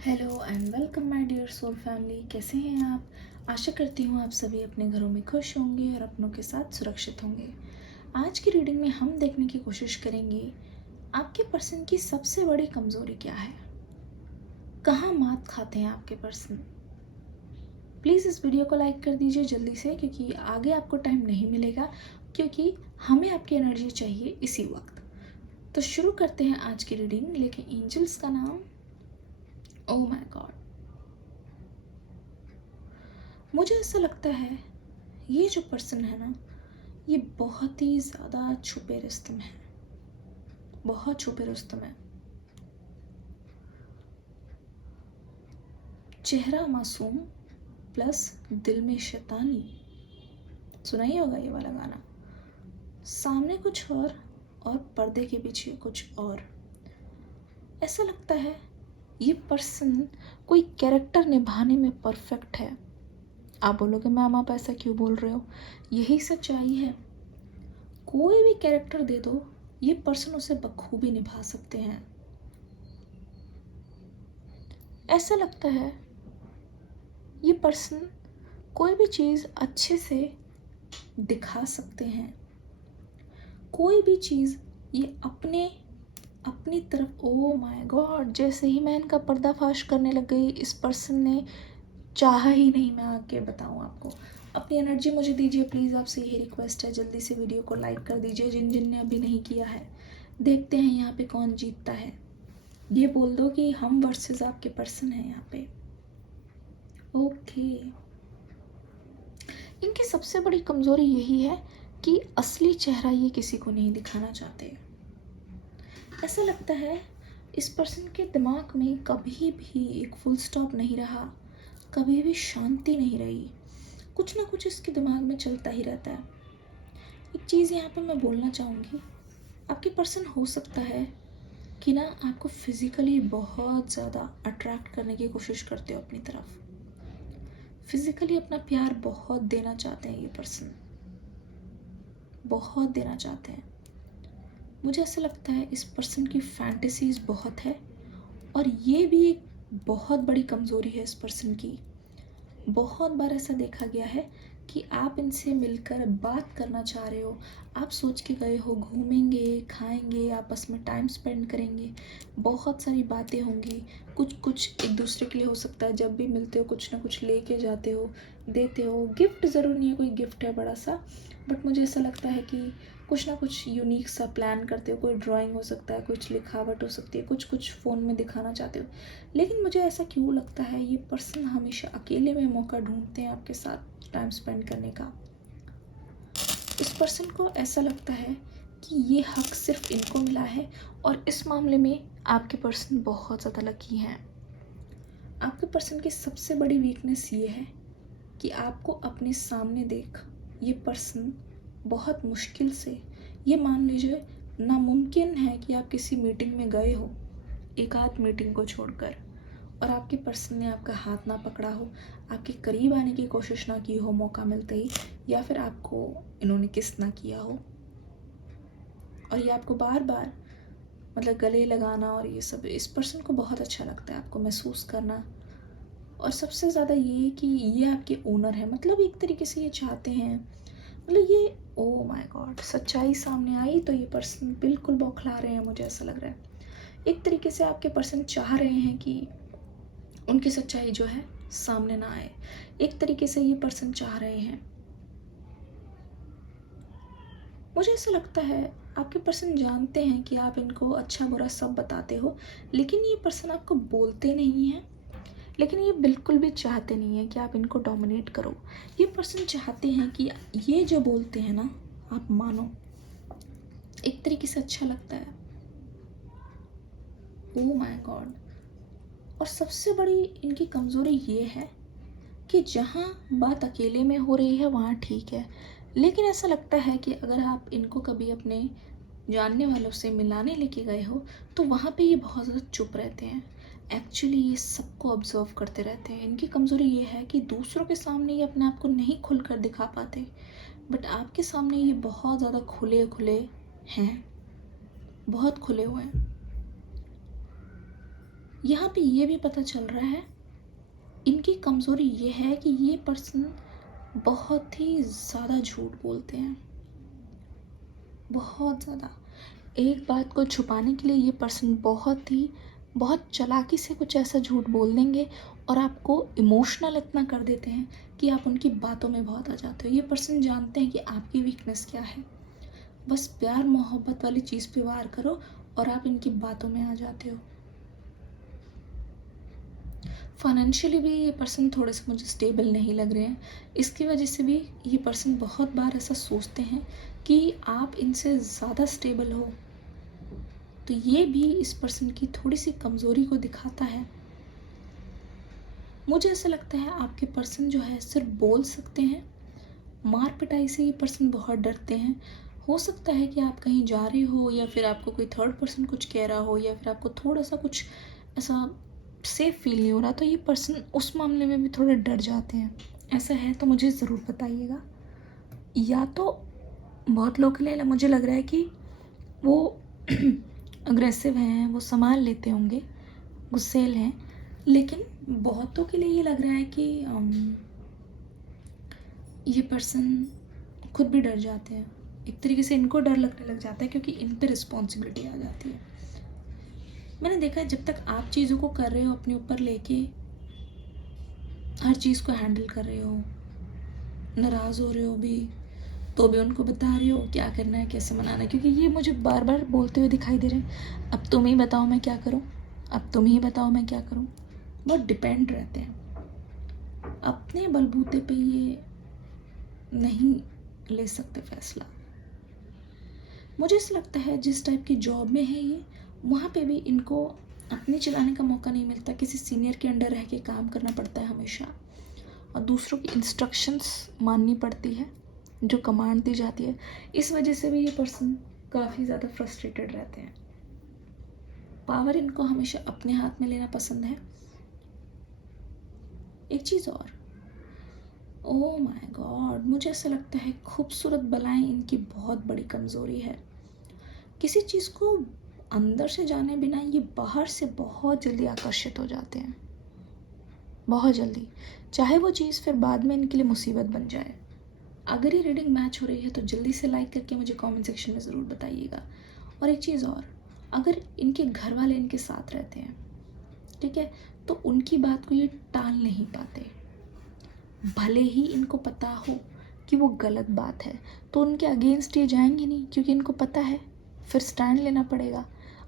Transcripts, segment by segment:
Hello and welcome my dear soul family. कैसे हैं आप? आशा करती हूँ आप सभी अपने घरों में खुश होंगे और अपनों के साथ सुरक्षित होंगे। आज की रीडिंग में हम देखने की कोशिश करेंगे आपके पर्सन की सबसे बड़ी कमज़ोरी क्या है, कहाँ मात खाते हैं आपके पर्सन। प्लीज़ इस वीडियो को लाइक कर दीजिए जल्दी से, क्योंकि आगे आपको टाइम नहीं मिलेगा, क्योंकि हमें आपकी एनर्जी चाहिए इसी वक्त। तो शुरू करते हैं आज की रीडिंग। लेकिन एंजल्स का नाम, ओह माय गॉड, मुझे ऐसा लगता है ये जो पर्सन है ना, ये बहुत ही ज़्यादा छुपे रुस्तम है, बहुत छुपे रुस्तम है। चेहरा मासूम प्लस दिल में शैतानी, सुना ही होगा ये वाला गाना। सामने कुछ और पर्दे के पीछे कुछ और। ऐसा लगता है ये पर्सन कोई कैरेक्टर निभाने में परफेक्ट है। आप बोलोगे मैम आप ऐसा क्यों बोल रहे हो? यही सच्चाई है। कोई भी कैरेक्टर दे दो, ये पर्सन उसे बखूबी निभा सकते हैं। ऐसा लगता है ये पर्सन कोई भी चीज़ अच्छे से दिखा सकते हैं। कोई भी चीज़ ये अपनी तरफ, ओह माय गॉड, जैसे ही मैं इनका पर्दाफाश करने लग गई, इस पर्सन ने चाहा ही नहीं मैं आके बताऊं आपको। अपनी एनर्जी मुझे दीजिए प्लीज़, आपसे यही रिक्वेस्ट है। जल्दी से वीडियो को लाइक कर दीजिए जिन जिन ने अभी नहीं किया है। देखते हैं यहाँ पे कौन जीतता है। ये बोल दो कि हम वर्सेस आपके पर्सन हैं यहाँ पे। ओके, इनकी सबसे बड़ी कमज़ोरी यही है कि असली चेहरा ये किसी को नहीं दिखाना चाहते। ऐसा लगता है इस पर्सन के दिमाग में कभी भी एक फुल स्टॉप नहीं रहा, कभी भी शांति नहीं रही। कुछ ना कुछ इसके दिमाग में चलता ही रहता है। एक चीज़ यहाँ पे मैं बोलना चाहूँगी, आपके पर्सन हो सकता है कि ना आपको फिज़िकली बहुत ज़्यादा अट्रैक्ट करने की कोशिश करते हो अपनी तरफ। फिज़िकली अपना प्यार बहुत देना चाहते हैं ये पर्सन, बहुत देना चाहते हैं। मुझे ऐसा लगता है इस पर्सन की फैंटेसीज बहुत है, और ये भी एक बहुत बड़ी कमज़ोरी है इस पर्सन की। बहुत बार ऐसा देखा गया है कि आप इनसे मिलकर बात करना चाह रहे हो, आप सोच के गए हो घूमेंगे, खाएंगे, आपस में टाइम स्पेंड करेंगे, बहुत सारी बातें होंगी, कुछ कुछ एक दूसरे के लिए हो सकता है। जब भी मिलते हो कुछ ना कुछ लेके जाते हो, देते हो। गिफ्ट ज़रूर नहीं है कोई गिफ्ट है बड़ा सा, बट मुझे ऐसा लगता है कि कुछ ना कुछ यूनिक सा प्लान करते हो। कोई ड्राइंग हो सकता है, कुछ लिखावट हो सकती है, कुछ कुछ फ़ोन में दिखाना चाहते हो। लेकिन मुझे ऐसा क्यों लगता है ये पर्सन हमेशा अकेले में मौका ढूंढते हैं आपके साथ टाइम स्पेंड करने का। इस पर्सन को ऐसा लगता है कि ये हक सिर्फ इनको मिला है, और इस मामले में आपके पर्सन बहुत ज़्यादा लकी हैं। आपके पर्सन की सबसे बड़ी वीकनेस ये है कि आपको अपने सामने देख ये पर्सन बहुत मुश्किल से, ये मान लीजिए नामुमकिन है कि आप किसी मीटिंग में गए हो, एक आध मीटिंग को छोड़कर, और आपके पर्सन ने आपका हाथ ना पकड़ा हो, आपके करीब आने की कोशिश ना की हो मौका मिलते ही, या फिर आपको इन्होंने किस ना किया हो, और ये आपको बार बार मतलब गले लगाना और ये सब इस पर्सन को बहुत अच्छा लगता है, आपको महसूस करना। और सबसे ज़्यादा ये कि ये आपके ओनर है, मतलब एक तरीके से ये चाहते हैं, मतलब ये, ओह माय गॉड, सच्चाई सामने आई तो ये पर्सन बिल्कुल बौखला रहे हैं। मुझे ऐसा लग रहा है एक तरीके से आपके पर्सन चाह रहे हैं कि उनकी सच्चाई जो है सामने ना आए। एक तरीके से ये पर्सन चाह रहे हैं। मुझे ऐसा लगता है आपके पर्सन जानते हैं कि आप इनको अच्छा बुरा सब बताते हो, लेकिन ये पर्सन आपको बोलते नहीं हैं। लेकिन ये बिल्कुल भी चाहते नहीं हैं कि आप इनको डोमिनेट करो। ये पर्सन चाहते हैं कि ये जो बोलते हैं ना आप मानो। एक तरीके से अच्छा लगता है। Oh my God. और सबसे बड़ी इनकी कमज़ोरी ये है कि जहाँ बात अकेले में हो रही है वहाँ ठीक है, लेकिन ऐसा लगता है कि अगर आप इनको कभी अपने जानने वालों से मिलाने लेके गए हो तो वहाँ पे ये बहुत ज़्यादा चुप रहते हैं। एक्चुअली ये सबको ऑब्जर्व करते रहते हैं। इनकी कमज़ोरी ये है कि दूसरों के सामने ये अपने आप को नहीं खुलकर दिखा पाते, बट आपके सामने ये बहुत ज़्यादा खुले हैं, बहुत खुले हुए हैं। यहाँ पे ये भी पता चल रहा है, इनकी कमज़ोरी ये है कि ये पर्सन बहुत ही ज़्यादा झूठ बोलते हैं, बहुत ज़्यादा। एक बात को छुपाने के लिए ये पर्सन बहुत चालाकी से कुछ ऐसा झूठ बोल देंगे और आपको इमोशनल इतना कर देते हैं कि आप उनकी बातों में बहुत आ जाते हो। ये पर्सन जानते हैं कि आपकी वीकनेस क्या है, बस प्यार मोहब्बत वाली चीज़ पे वार करो और आप इनकी बातों में आ जाते हो। फाइनेंशियली भी ये पर्सन थोड़े से मुझे स्टेबल नहीं लग रहे हैं। इसकी वजह से भी ये पर्सन बहुत बार ऐसा सोचते हैं कि आप इनसे ज़्यादा स्टेबल हो, तो ये भी इस पर्सन की थोड़ी सी कमज़ोरी को दिखाता है। मुझे ऐसा लगता है आपके पर्सन जो है सिर्फ बोल सकते हैं, मार पिटाई से ये पर्सन बहुत डरते हैं। हो सकता है कि आप कहीं जा रहे हो या फिर आपको कोई थर्ड पर्सन कुछ कह रहा हो या फिर आपको थोड़ा सा कुछ ऐसा सेफ फील नहीं हो रहा, तो ये पर्सन उस मामले में भी थोड़े डर जाते हैं। ऐसा है तो मुझे ज़रूर बताइएगा। या तो बहुत लोगों के लिए मुझे लग रहा है कि वो अग्रेसिव हैं, वो संभाल लेते होंगे, गुस्सैल हैं, लेकिन बहुतों के लिए ये लग रहा है कि ये पर्सन खुद भी डर जाते हैं। एक तरीके से इनको डर लगने लग जाता है क्योंकि इन पे रिस्पॉन्सिबिलिटी आ जाती है। मैंने देखा है जब तक आप चीज़ों को कर रहे हो, अपने ऊपर लेके हर चीज़ को हैंडल कर रहे हो, नाराज़ हो रहे हो भी तो भी उनको बता रहे हो क्या करना है, कैसे मनाना है, क्योंकि ये मुझे बार बार बोलते हुए दिखाई दे रहे हैं, अब तुम ही बताओ मैं क्या करूं, अब तुम ही बताओ मैं क्या करूं। बहुत डिपेंड रहते हैं, अपने बलबूते पे ये नहीं ले सकते फैसला। मुझे ऐसा लगता है जिस टाइप की जॉब में है ये, वहाँ पे भी इनको अपने चलाने का मौका नहीं मिलता, किसी सीनियर के अंडर रह के काम करना पड़ता है हमेशा, और दूसरों की इंस्ट्रक्शंस माननी पड़ती है, जो कमांड दी जाती है। इस वजह से भी ये पर्सन काफ़ी ज़्यादा फ्रस्ट्रेटेड रहते हैं। पावर इनको हमेशा अपने हाथ में लेना पसंद है। एक चीज़ और, ओह माय गॉड, मुझे ऐसा लगता है खूबसूरत बलाएं इनकी बहुत बड़ी कमज़ोरी है। किसी चीज़ को अंदर से जाने बिना ये बाहर से बहुत जल्दी आकर्षित हो जाते हैं, बहुत जल्दी, चाहे वो चीज़ फिर बाद में इनके लिए मुसीबत बन जाए। अगर ये रीडिंग मैच हो रही है तो जल्दी से लाइक करके मुझे कमेंट सेक्शन में ज़रूर बताइएगा। और एक चीज़ और, अगर इनके घर वाले इनके साथ रहते हैं, ठीक है, तो उनकी बात को ये टाल नहीं पाते, भले ही इनको पता हो कि वो गलत बात है, तो उनके अगेंस्ट ये जाएंगे नहीं, क्योंकि इनको पता है फिर स्टैंड लेना पड़ेगा,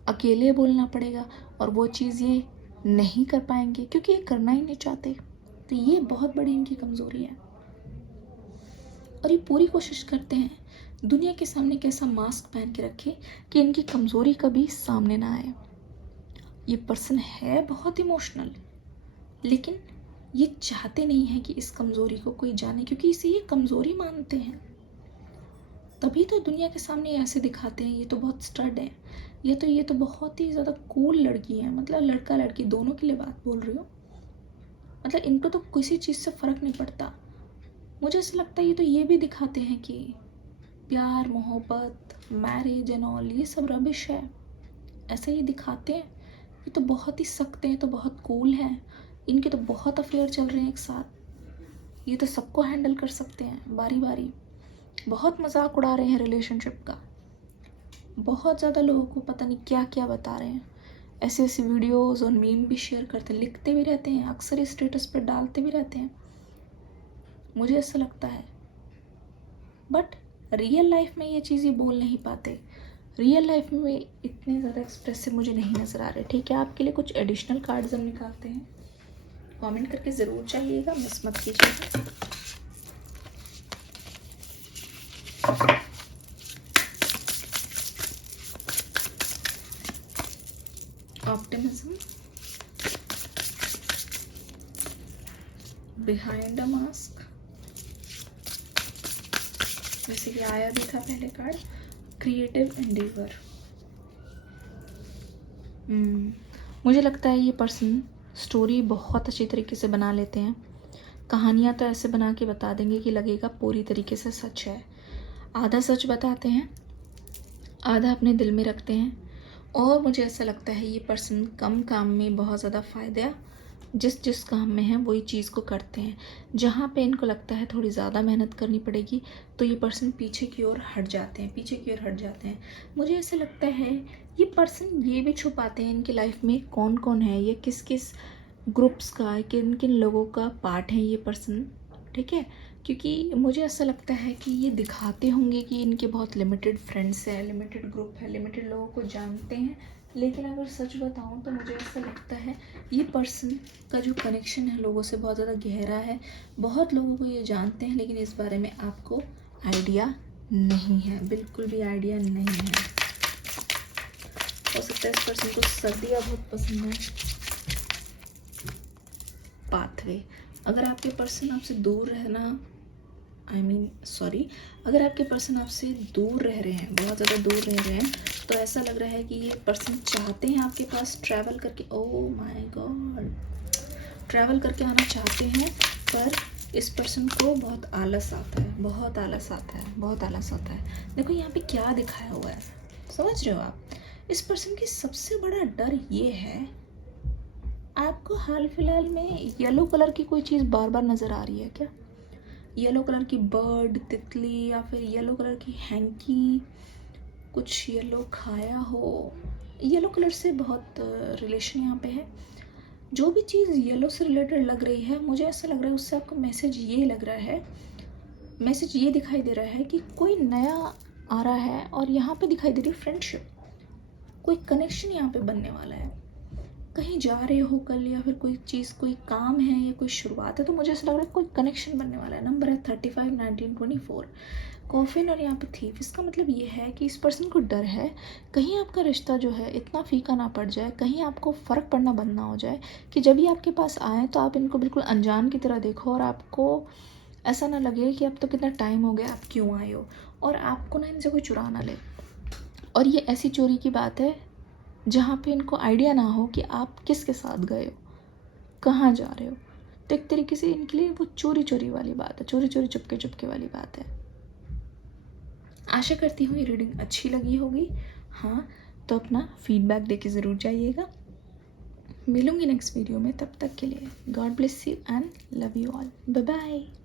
अकेले बोलना पड़ेगा, और वो चीज़ ये नहीं कर पाएंगे क्योंकि ये करना ही नहीं चाहते। तो ये बहुत बड़ी इनकी कमज़ोरी है, और ये पूरी कोशिश करते हैं दुनिया के सामने कैसा मास्क पहन के रखे कि इनकी कमज़ोरी कभी सामने ना आए। ये पर्सन है बहुत इमोशनल, लेकिन ये चाहते नहीं हैं कि इस कमज़ोरी को कोई जाने, क्योंकि इसे ये कमज़ोरी मानते हैं, तभी तो दुनिया के सामने ऐसे दिखाते हैं ये तो बहुत स्टड है, ये तो बहुत ही ज़्यादा कूल लड़की है, मतलब लड़का लड़की दोनों के लिए बात बोल रही हो, मतलब इनको तो किसी चीज़ से फ़र्क नहीं पड़ता। मुझे ऐसा लगता है ये तो ये भी दिखाते हैं कि प्यार मोहब्बत मैरिज एंड ऑल ये सब रबिश है, ऐसा ये दिखाते हैं। ये तो बहुत ही सख्त हैं, तो बहुत कूल हैं, इनके तो बहुत अफेयर चल रहे हैं एक साथ, ये तो सबको हैंडल कर सकते हैं बारी बारी, बहुत मजाक उड़ा रहे हैं रिलेशनशिप का, बहुत ज़्यादा लोगों को पता नहीं क्या क्या बता रहे हैं, ऐसे ऐसे वीडियोस और मीम भी शेयर करते, लिखते भी रहते हैं, अक्सर स्टेटस पर डालते भी रहते हैं। मुझे ऐसा लगता है, बट रियल लाइफ में ये चीज़ ये बोल नहीं पाते, रियल लाइफ में इतने ज़्यादा एक्सप्रेसिव मुझे नहीं नज़र आ रहे। ठीक है, आपके लिए कुछ एडिशनल कार्ड्स हम निकालते हैं, कमेंट करके ज़रूर चाहिएगा, मिस मत कीजिएगा। ऑप्टिमिज्म, बिहाइंड अ मास्क, जैसे कि आया भी था पहले कार्ड, क्रिएटिव एंडेवर। मुझे लगता है ये पर्सन स्टोरी बहुत अच्छी तरीके से बना लेते हैं, कहानियाँ तो ऐसे बना के बता देंगे कि लगेगा पूरी तरीके से सच है। आधा सच बताते हैं, आधा अपने दिल में रखते हैं, और मुझे ऐसा लगता है ये पर्सन कम काम में बहुत ज़्यादा फ़ायदा, जिस जिस काम में है वही चीज़ को करते हैं। जहाँ पे इनको लगता है थोड़ी ज़्यादा मेहनत करनी पड़ेगी तो ये पर्सन पीछे की ओर हट जाते हैं, पीछे की ओर हट जाते हैं। मुझे ऐसा लगता है ये पर्सन ये भी छुपाते हैं इनकी लाइफ में कौन कौन है, ये किस किस ग्रुप्स का, किन किन लोगों का पार्ट है ये पर्सन, ठीक है। क्योंकि मुझे ऐसा लगता है कि ये दिखाते होंगे कि इनके बहुत लिमिटेड फ्रेंड्स हैं, लिमिटेड ग्रुप है, लिमिटेड लोगों को जानते हैं, लेकिन अगर सच बताऊं तो मुझे ऐसा लगता है ये पर्सन का जो कनेक्शन है लोगों से बहुत ज़्यादा गहरा है। बहुत लोगों को ये जानते हैं लेकिन इस बारे में आपको आइडिया नहीं है, बिल्कुल भी आइडिया नहीं है। हो सकता है इस पर्सन को सर्दियाँ बहुत पसंद है। पाथवे, अगर आपके पर्सन आपसे दूर रहना अगर आपके पर्सन आपसे दूर रह रहे हैं, बहुत ज़्यादा दूर रह रहे हैं, तो ऐसा लग रहा है कि ये पर्सन चाहते हैं आपके पास ट्रैवल करके, ओह माय गॉड, ट्रैवल करके आना चाहते हैं, पर इस पर्सन को बहुत आलस आता है, बहुत आलस आता है, बहुत आलस आता है। देखो यहाँ पे क्या दिखाया हुआ है, समझ रहे हो आप? इस पर्सन की सबसे बड़ा डर ये है, आपको हाल फिलहाल में येलो कलर की कोई चीज़ बार बार नज़र आ रही है क्या? येलो कलर की बर्ड, तितली, या फिर येलो कलर की हैंकी, कुछ येलो खाया हो। येलो कलर से बहुत रिलेशन यहाँ पे है। जो भी चीज़ येलो से रिलेटेड लग रही है, मुझे ऐसा लग रहा है उससे आपको मैसेज ये लग रहा है, मैसेज ये दिखाई दे रहा है कि कोई नया आ रहा है, और यहाँ पे दिखाई दे रही है फ्रेंडशिप, कोई कनेक्शन यहाँ पे बनने वाला है। कहीं जा रहे हो कल, या फिर कोई चीज़, कोई काम है या कोई शुरुआत है, तो मुझे ऐसा लग रहा है कोई कनेक्शन बनने वाला है। नंबर है 35, 19, 24, कॉफिन, और यहाँ पे थीफ। इसका मतलब ये है कि इस पर्सन को डर है कहीं आपका रिश्ता जो है इतना फीका ना पड़ जाए, कहीं आपको फ़र्क पड़ना बंद ना हो जाए कि जब ये आपके पास आए तो आप इनको बिल्कुल अनजान की तरह देखो, और आपको ऐसा ना लगे कि अब तो कितना टाइम हो गया, आप क्यों आए हो, और आपको ना इनसे कोई चुरा ना ले। और ये ऐसी चोरी की बात है जहाँ पे इनको आइडिया ना हो कि आप किसके साथ गए हो, कहाँ जा रहे हो। तो एक तरीके से इनके लिए वो चोरी चोरी वाली बात है, चोरी चोरी चुपके चुपके वाली बात है। आशा करती हूँ ये रीडिंग अच्छी लगी होगी। हाँ, तो अपना फीडबैक देके ज़रूर जाइएगा। मिलूंगी नेक्स्ट वीडियो में, तब तक के लिए God bless you and love you all, bye bye.